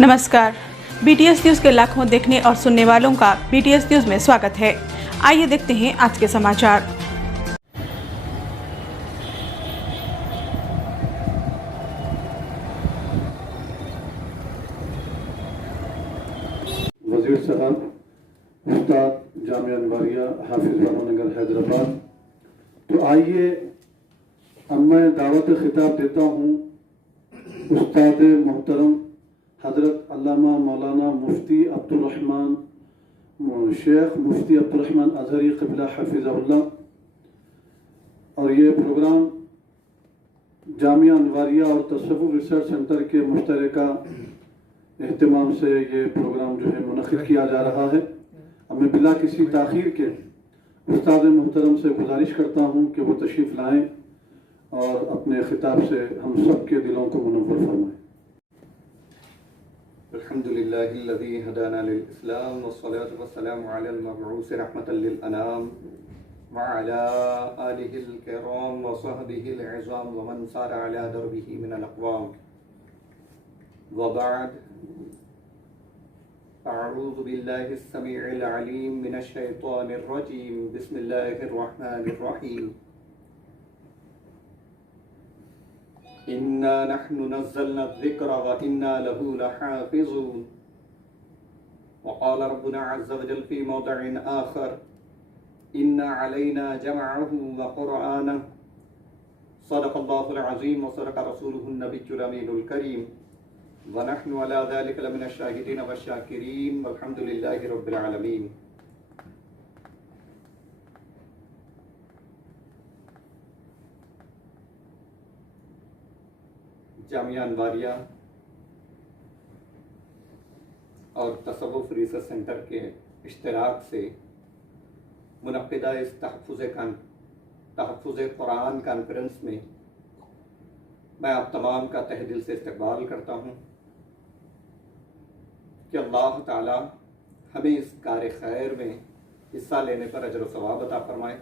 नमस्कार। BTS news के लाखों देखने और सुनने वालों का BTS न्यूज में स्वागत है। आइए देखते हैं आज के समाचार। वज़ीर साहब, उस्ताद जामिया अनवारिया, हाफिज बाबा हैदराबाद। तो आइए अब मैं दावत खिताब देता हूँ उस्ताद मोहतरम हज़रत अल्लामा मौलाना मुफ्ती अब्दुर्रहमान शेख मुफ्ती अब्दुर्रहमान अज़हरी क़िबला हफ़िज़हुल्लाह। और ये प्रोग्राम जामिया अनवारिया और तसव्वुफ़ रिसर्च सेंटर के मुश्तरका एहतमाम से ये प्रोग्राम जो है मुनक़िद किया जा रहा है। अब मैं बिला किसी ताख़ीर के उस्ताद मोहतरम से गुजारिश करता हूँ कि वो तशरीफ़ लाएँ और अपने ख़िताब से हम सब के दिलों को मुनव्वर फरमाएँ। अल्हम्दुलिल्लाहिल्लज़ी हदाना लिल-इस्लाम वस्सलातु वस्सलामु अलल मबऊस रहमतल लिल अनाम व अला आलिहिल किराम व सहबिहिल इज़ाम व मन सारा अला दरबिही मिनल अक़वाम व बअद। अऊज़ु बिल्लाहिस समीइल अलीम मिनश शैतानिर रजीम। बिस्मिल्लाहिर रहमानिर रहीम। इन्ना नहनु नज़्ज़लना ज़िक्रा व इन्ना लहू लहाफ़िज़ून। व क़ाल रब्बुना अज़्ज़ व जल्ल फ़ी मौदिइन आख़र इन्ना अलैना जमअहू व क़ुरआनहू। सदक़ल्लाहुल अज़ीम व सदक़ रसूलुहुन नबिय्युल अमीनुल करीम व नहनु अला ज़ालिका लमिनश शाहिदीन वश्शाकिरीन वल्हम्दुलिल्लाहि रब्बिल आलमीन। जामिया अनवारिया और तसव्वुफ़ रिसर्च सेंटर के इश्तराक से मुनक़्क़िदा इस तहफ़्फ़ुज़ क़ुरान कॉन्फ्रेंस में मैं आप तमाम का तहे दिल से इस्तक़बाल करता हूँ कि अल्लाह ताला हमें इस कार खैर में हिस्सा लेने पर अजर व सवाब अता फरमाए।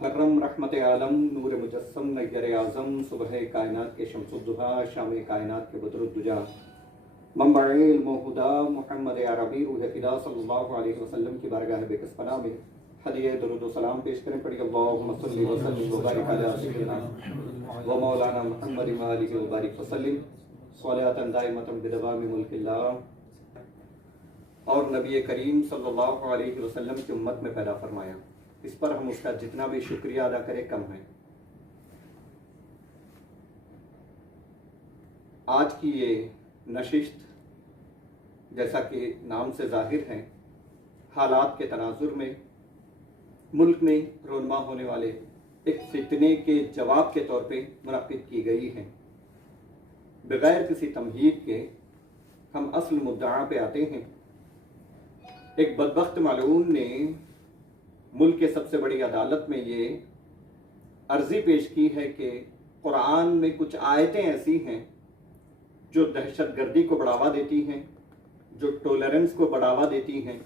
हर्रम रहमत आलम नूर मुजस्सम नय्यर आज़म सुबह कायनात के शम्सुद्दुहा शाम कायनात के बदरुद्दुजा मंबअ इल्म व हुदा मुहम्मद अरबी रूह फ़िदा सल्लल्लाहु अलैहि वसल्लम की बारगाह बेकसपना में हदिया दुरूद व सलाम पेश करें। पढ़िए अल्लाहुम्मा सल्लि व सल्लिम व बारिक अला सय्यिदिना व मौलाना मुहम्मद व आलिहि व बारिक वसल्लिम स्वलातन दाइमतन बिदवामि मुल्किल्लाह। और नबी करीम सल्लल्लाहु अलैहि वसल्लम की उम्मत में पैदा फरमाया। इस पर हम उसका जितना भी शुक्रिया अदा करें कम है। आज की ये नशिस्त जैसा कि नाम से जाहिर है, हालात के तनाजुर में मुल्क में रोनमा होने वाले एक फितने के जवाब के तौर पे मुनक़्क़िद की गई है। बगैर किसी तमहीद के हम असल मुद्दा पे आते हैं। एक बदबख्त मालून ने मुल्क के सबसे बड़ी अदालत में ये अर्जी पेश की है कि कुरान में कुछ आयतें ऐसी हैं जो दहशतगर्दी को बढ़ावा देती हैं, जो टॉलरेंस को बढ़ावा देती हैं,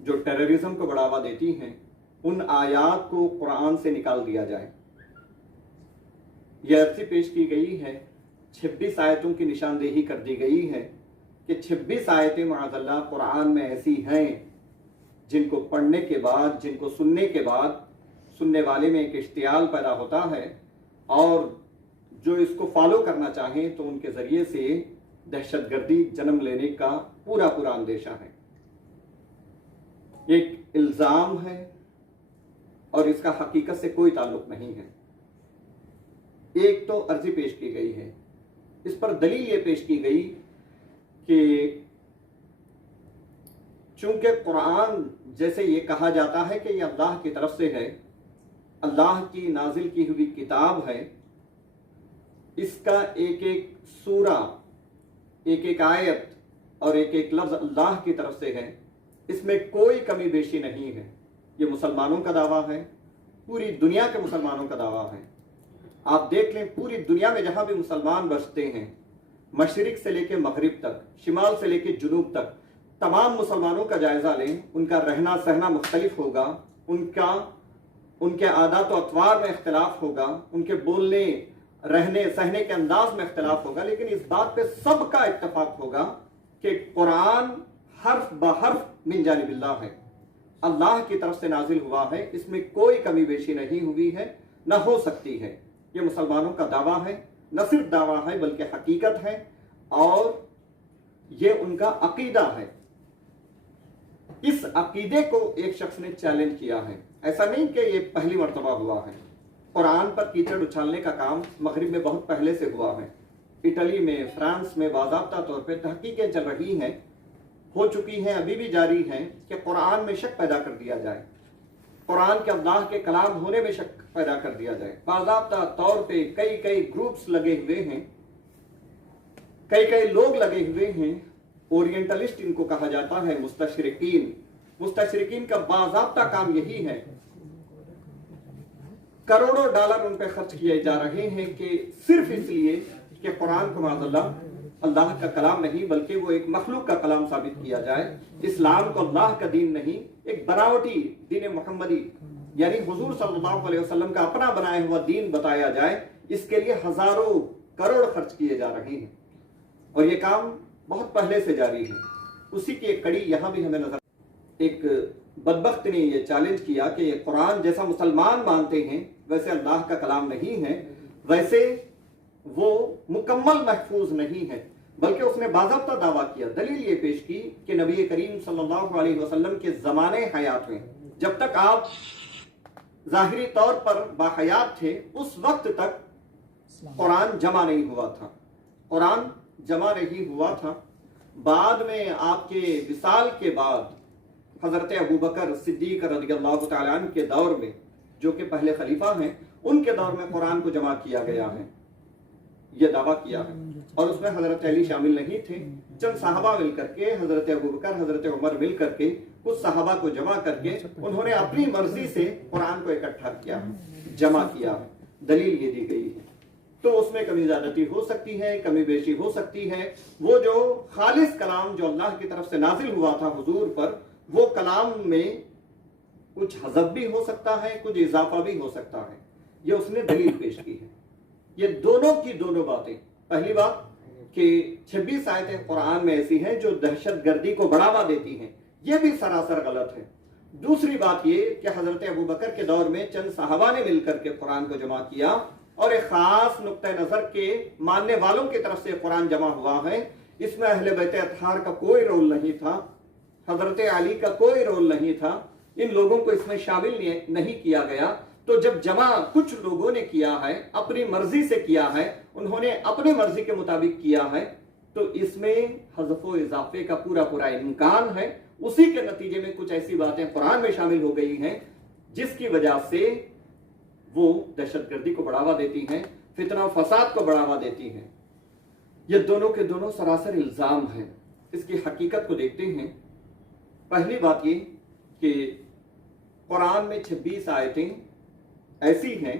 जो टेररिज्म को बढ़ावा देती हैं। उन आयात को कुरान से निकाल दिया जाए। यह अर्जी पेश की गई है। 26 आयतों की निशानदेही कर दी गई है कि 26 आयतें माअज़ल्लाह कुरान में ऐसी हैं जिनको पढ़ने के बाद, जिनको सुनने के बाद सुनने वाले में एक इश्तियाल पैदा होता है और जो इसको फॉलो करना चाहें तो उनके ज़रिए से दहशतगर्दी जन्म लेने का पूरा पूरा अंदेशा है। एक इल्ज़ाम है और इसका हकीकत से कोई ताल्लुक नहीं है। एक तो अर्जी पेश की गई है, इस पर दलील ये पेश की गई कि चूंकि कुरान जैसे ये कहा जाता है कि ये अल्लाह की तरफ से है, अल्लाह की नाजिल की हुई किताब है, इसका एक एक सूरा, एक एक आयत और एक एक लफ्ज़ अल्लाह की तरफ से है, इसमें कोई कमी बेशी नहीं है। ये मुसलमानों का दावा है, पूरी दुनिया के मुसलमानों का दावा है। आप देख लें, पूरी दुनिया में जहाँ भी मुसलमान बसते हैं, मशरिक से लेकर मगरिब तक, शिमाल से लेकर जुनूब तक, तमाम मुसलमानों का जायज़ा लें। उनका रहना सहना मुख्तलिफ होगा, उनके आदात व अतवार में इख्तलाफ होगा, उनके बोलने रहने सहने के अंदाज में इख्तलाफ होगा, लेकिन इस बात पे सबका इत्तफाक होगा کہ قرآن حرف بحرف من جانب اللہ ہے، اللہ کی طرف سے نازل ہوا ہے، اس میں کوئی کمی بیشی نہیں ہوئی ہے، نہ ہو سکتی ہے۔ یہ مسلمانوں کا دعویٰ ہے، نہ صرف دعویٰ ہے بلکہ حقیقت ہے، اور یہ ان کا عقیدہ ہے۔ اس عقیدے کو ایک شخص نے چیلنج کیا ہے، ایسا نہیں کہ یہ پہلی مرتبہ ہوا ہے۔ قرآن پر کیچڑ اچھالنے کا کام مغرب میں بہت پہلے سے ہوا ہے، اٹلی میں، فرانس میں باضابطہ طور پہ تحقیقیں چل رہی ہیں، ہو چکی ہیں، ابھی بھی جاری ہیں، کہ قرآن میں شک پیدا کر دیا جائے، قرآن کے اللہ کے کلام ہونے میں شک پیدا کر دیا جائے۔ باضابطہ طور پہ کئی گروپس لگے ہوئے ہیں، کئی لوگ لگے ہوئے ہیں، اورینٹلسٹ ان کو کہا جاتا ہے، مستشرقین کا باضابطہ کام یہی ہے، کروڑوں ڈالر ان پہ خرچ کیے جا رہے ہیں کہ صرف اس لیے کہ قرآن کو معاذ اللہ کا کلام نہیں بلکہ وہ ایک مخلوق کا کلام ثابت کیا جائے، اسلام کو اللہ کا دین نہیں، ایک بناوٹی دین محمدی یعنی حضور صلی اللہ علیہ وسلم کا اپنا بنایا ہوا دین بتایا جائے، اس کے لیے ہزاروں کروڑ خرچ کیے جا رہے ہیں، اور یہ کام بہت پہلے سے جاری ہے۔ اسی کی ایک کڑی یہاں بھی ہمیں نظر، ایک بدبخت نے یہ چیلنج کیا کہ یہ قرآن جیسا مسلمان مانتے ہیں ویسے اللہ کا کلام نہیں ہے، ویسے وہ مکمل محفوظ نہیں ہے، بلکہ اس نے باضابطہ دعویٰ کیا، دلیل یہ پیش کی کہ نبی کریم صلی اللہ علیہ وسلم کے زمانے حیات میں، جب تک آپ ظاہری طور پر باحیات تھے، اس وقت تک قرآن جمع نہیں ہوا تھا، قرآن جمع نہیں ہوا تھا۔ بعد میں آپ کے وصال کے بعد حضرت ابوبکر صدیق رضی اللہ تعالیٰ عنہ کے دور میں، جو کہ پہلے خلیفہ ہیں، ان کے دور میں قرآن کو جمع کیا گیا ہے، یہ دعویٰ کیا ہے، اور اس میں حضرت علی شامل نہیں تھے، چند صحابہ مل کر کے، حضرت ابوبکر، حضرت عمر مل کر کے، کچھ صحابہ کو جمع کر کے انہوں نے اپنی مرضی سے قرآن کو اکٹھا کیا، جمع کیا، دلیل یہ دی گئی ہے۔ تو اس میں کمی زیادتی ہو سکتی ہے، کمی بیشی ہو سکتی ہے، وہ جو خالص کلام جو اللہ کی طرف سے نازل ہوا تھا حضور پر، وہ کلام میں کچھ حذف بھی ہو سکتا ہے، کچھ اضافہ بھی ہو سکتا ہے، یہ اس نے دلیل پیش کی ہے۔ یہ دونوں کی دونوں باتیں، پہلی بات کہ 26 آیتیں قرآن میں ایسی ہیں جو دہشت گردی کو بڑھاوا دیتی ہیں، یہ بھی سراسر غلط ہے۔ دوسری بات یہ کہ حضرت ابوبکر کے دور میں چند صحابہ نے مل کر کے قرآن کو جمع کیا، اور ایک خاص نقطہ نظر کے ماننے والوں کی طرف سے قرآن جمع ہوا ہے، اس میں اہل بیت اطہار کا کوئی رول نہیں تھا، حضرت علی کا کوئی رول نہیں تھا، ان لوگوں کو اس میں شامل نہیں کیا گیا۔ تو جب جمع کچھ لوگوں نے کیا ہے، اپنی مرضی سے کیا ہے، انہوں نے اپنی مرضی کے مطابق کیا ہے، تو اس میں حذف و اضافے کا پورا امکان ہے۔ اسی کے نتیجے میں کچھ ایسی باتیں قرآن میں شامل ہو گئی ہیں جس کی وجہ سے وہ دہشت گردی کو بڑھاوا دیتی ہیں، فتنہ و فساد کو بڑھاوا دیتی ہیں۔ یہ دونوں کے دونوں سراسر الزام ہیں۔ اس کی حقیقت کو دیکھتے ہیں۔ پہلی بات یہ کہ قرآن میں 26 آیتیں ایسی ہیں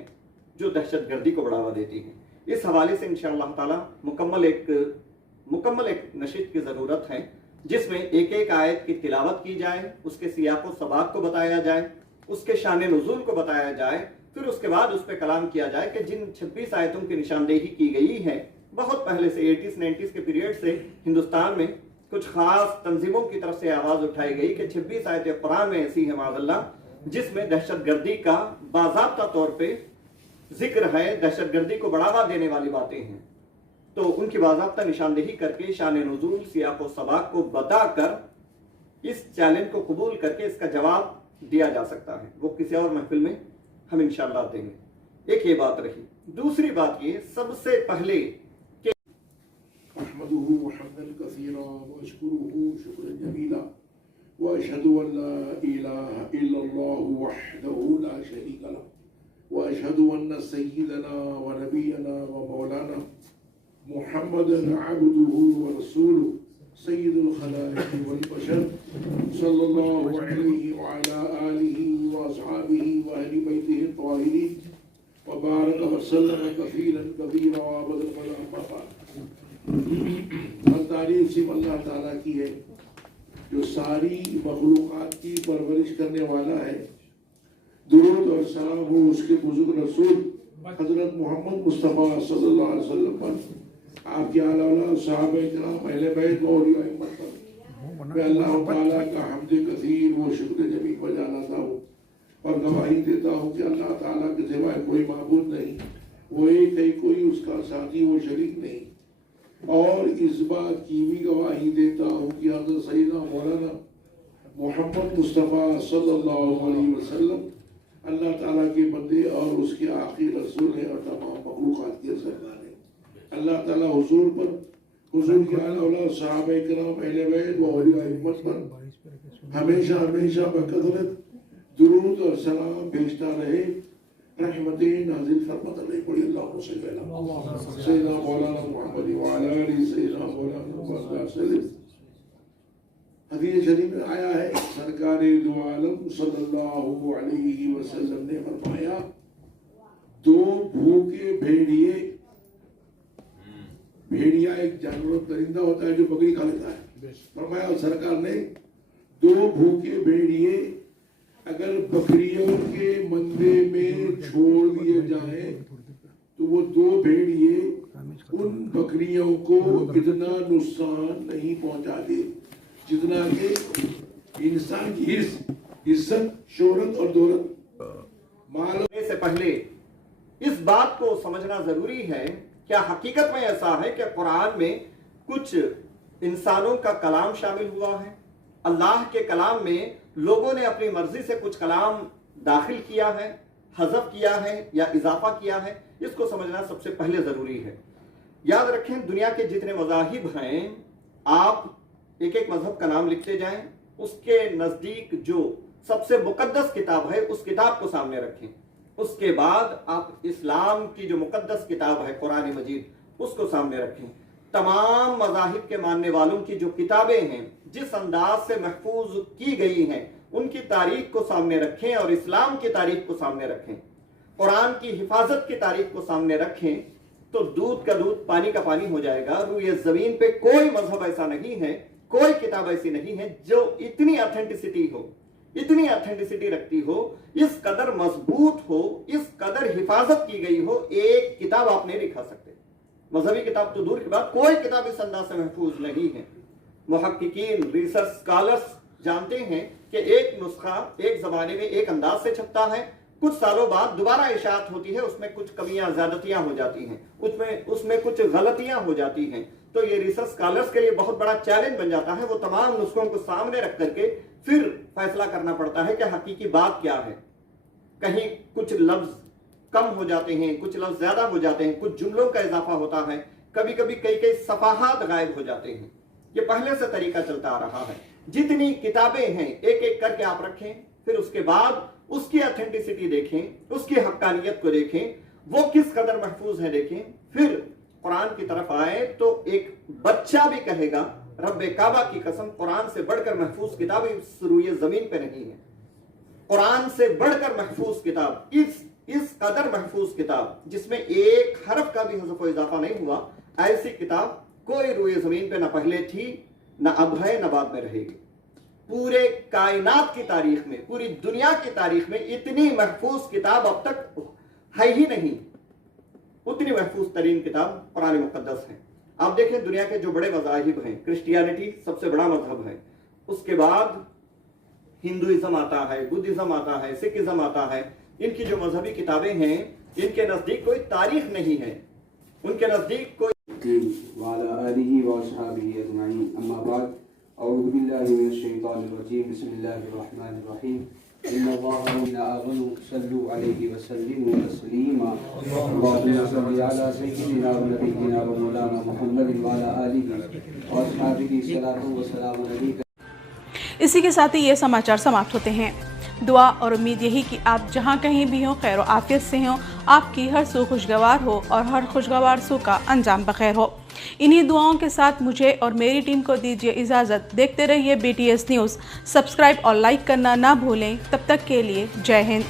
جو دہشت گردی کو بڑھاوا دیتی ہیں۔ اس حوالے سے انشاءاللہ تعالی مکمل ایک نشست کی ضرورت ہے، جس میں ایک ایک آیت کی تلاوت کی جائے، اس کے سیاق و سباق کو بتایا جائے، اس کے شان نزول کو بتایا جائے، پھر اس کے بعد اس پہ کلام کیا جائے کہ جن 26 آیتوں کی نشاندہی کی گئی ہے، بہت پہلے سے 80s 90s کے پیریڈ سے ہندوستان میں کچھ خاص تنظیموں کی طرف سے آواز اٹھائی گئی کہ 26 آیتیں قرآن میں ایسی ہیں معاذ اللہ جس میں دہشت گردی کا باضابطہ طور پہ ذکر ہے، دہشت گردی کو بڑھاوا دینے والی باتیں ہیں۔ تو ان کی باضابطہ نشاندہی کر کے شان نزول، سیاق و سباق کو بتا کر اس چیلنج کو قبول کر کے اس کا جواب دیا جا سکتا ہے۔ وہ کسی اور محفل میں ہم انشاءاللہ دیں گے۔ ایک یہ بات رہی۔ دوسری بات یہ سب سے پہلے کہ احمده حمدا كثيرا واشكره شكرا جميلا واشهد ان لا اله الا الله وحده لا شريك له واشهد ان سيدنا ونبينا ومولانا محمدا عبده ورسوله سيد الخلائق والبشر صلى الله عليه وعلى آله وأصحابه وأهل بيته الطاهرين وبارك وسلم كثيرا كثيرا وأبدا ولا بعد۔ ہر تعریف صرف اللہ تعالیٰ کی ہے جو ساری مخلوقات کی پرورش کرنے والا ہے۔ درود اور سلام ہو اس کے بزرگ رسول حضرت محمد مصطفیٰ صلی اللہ علیہ وسلم پر आपके आला औलाद सहाबा इकराम अहले बैत व औलिया उम्मत पर मैं अल्लाह ताला का हम्द कसीर व शुक्र जमील बजा लाता हूँ और गवाही देता हूँ कि अल्लाह ताला के सिवाय कोई माबूद नहीं, वो एक है, कोई उसका साथी व शरीक नहीं। और इस बात की भी गवाही देता हूँ कि हज़रत सैयदना मौलाना मोहम्मद मुस्तफ़ा सल्लल्लाहु अलैहि वसल्लम अल्लाह ताला के बंदे और उसके आखिरी रसूल हैं और तमाम मखलूक़ात के सरदार हैं। अल्लाह ताला हुजूर पर, हुजूर के आला औलाद सहाबा इकराम अहले बैत व औलिया उम्मत पर हमेशा हमेशा बकदरत दुरूद और सलाम भेजता रहे, रहमतें नाज़िल फरमाता रहे। पढ़िए अल्लाहुम्मा सल्ली अला सय्यिदना मौलाना मुहम्मद व अला आलि सय्यिदना मौलाना मुहम्मद। हदीस शरीफ में आया है, सरकारे दो आलम सल्लल्लाहु अलैहि वसल्लम ने फरमाया, दो भूखे भेड़िए, भेड़िया एक जानवर परिंदा होता है जो बकरी खा लेता है, फरमाया सरकार ने दो भूखे भेड़िए अगर बकरियों के मंदे में छोड़ दिए जाए तो वो दो भेड़िए उन बकरियों को इतना नुकसान नहीं पहुंचाते जितना कि इंसान की हिर्स, इज्जत, शोहरत और दौलत माल से पहले इस बात को समझना जरूरी है। क्या हकीकत में ऐसा है कि कुरान में कुछ इंसानों का कलाम शामिल हुआ है? अल्लाह के कलाम में लोगों ने अपनी मर्जी से कुछ कलाम दाखिल किया है, हज़फ किया है या इजाफा किया है? इसको समझना सबसे पहले जरूरी है। याद रखें, दुनिया के जितने मज़ाहिब हैं, आप एक एक मजहब का नाम लिखते जाएं, उसके नजदीक जो सबसे मुकद्दस किताब है उस किताब को सामने रखें। उसके बाद आप इस्लाम की जो मुकद्दस किताब है कुरान मजीद, उसको सामने रखें। तमाम मज़ाहिब के मानने वालों की जो किताबें हैं, जिस अंदाज से महफूज की गई हैं, उनकी तारीख को सामने रखें और इस्लाम की तारीख को सामने रखें, कुरान की हिफाजत की तारीख को सामने रखें, तो दूध का दूध पानी का पानी हो जाएगा। रूए जमीन पे कोई मजहब ऐसा नहीं है, कोई किताब ऐसी नहीं है जो इतनी ऑथेंटिसिटी हो, इतनी ऑथेंटिसिटी रखती हो, इस कदर मजबूत हो, इस कदर हिफाजत की गई हो, एक किताब आप नहीं लिखा सकते। मजहबी किताब तो दूर की बात, कोई किताब इस अंदाज से महफूज नहीं है। मुहक्किकीन, रिसर्च स्कॉलर्स जानते हैं कि एक नुस्खा एक जमाने में एक अंदाज से छपता है, कुछ सालों बाद दोबारा इशाअत होती है, उसमें कुछ कमियां ज्यादतियां हो जाती हैं, उसमें कुछ गलतियां हो जाती हैं। तो ये रिसर्च स्कॉलर्स के लिए बहुत बड़ा चैलेंज बन जाता है। वो तमाम नुस्खों को सामने रख करके फिर फैसला करना पड़ता है कि हकीकी बात क्या है। कहीं कुछ लफ्ज कम हो जाते हैं, कुछ लफ्ज ज्यादा हो जाते हैं, कुछ जुमलों का इजाफा होता है, कभी कभी कई सफाहात गायब हो जाते हैं। ये पहले से तरीका चलता आ रहा है। जितनी किताबें हैं एक एक करके आप रखें, फिर उसके बाद उसकी ऑथेंटिसिटी देखें, उसकी हक्कानियत को देखें, वो किस कदर महफूज है देखें। फिर कुरान की तरफ आए तो एक बच्चा भी कहेगा रब्बे काबा की कसम, कुरान से बढ़कर महफूज किताब इस रूए जमीन पे नहीं है। कुरान से बढ़कर महफूज किताब, इस कदर महफूज किताब जिसमें एक हरफ का भी हज़फ व इजाफा नहीं हुआ, ऐसी किताब कोई रूए जमीन पे न पहले थी, न अब है, न बाद में रहेगी। पूरे कायनात की तारीख में, पूरी दुनिया की तारीख में इतनी महफूज किताब अब तक है ही नहीं। उतनी महफूज तरीन किताब कुरान मुकद्दस है। आप देखें, दुनिया के जो बड़े मज़ाहिब हैं, क्रिश्चियनिटी सबसे बड़ा मजहब है, उसके बाद हिंदुइज्म आता है, बुद्धिज्म आता है, सिखिज्म आता है। इनकी जो मजहबी किताबें हैं, इनके नजदीक कोई तारीख नहीं है, उनके नजदीक कोई वाला आलिही व अस्हाबिही अजमाइन, अम्मा बाद, अऊज़ु बिल्लाहि मिनश शैतानिर रजीम, बिस्मिल्लाहिर रहमानिर रहीम, इन्नल्लाहा वल्लज़ीना आमनू सल्लु अलैहि व सल्लिमू तस्लीमा, अल्लाहुम्मा सल्लि अला सय्यिदिना व नबिय्यिना व मौलाना मुहम्मदिन व अला आलिहि व अस्हाबिही सलातु व सलामु अलैका। इसी के साथ ही ये समाचार समाप्त होते हैं। दुआ और उम्मीद यही कि आप जहाँ कहीं भी हों खैर आफियत से हों, आपकी हर सू खुशगवार हो और हर खुशगवार सू का अंजाम बखैर हो। इन्हीं दुआओं के साथ मुझे और मेरी टीम को दीजिए इजाज़त। देखते रहिए BTS न्यूज़। सब्सक्राइब और लाइक करना ना भूलें। तब तक के लिए जय हिंद।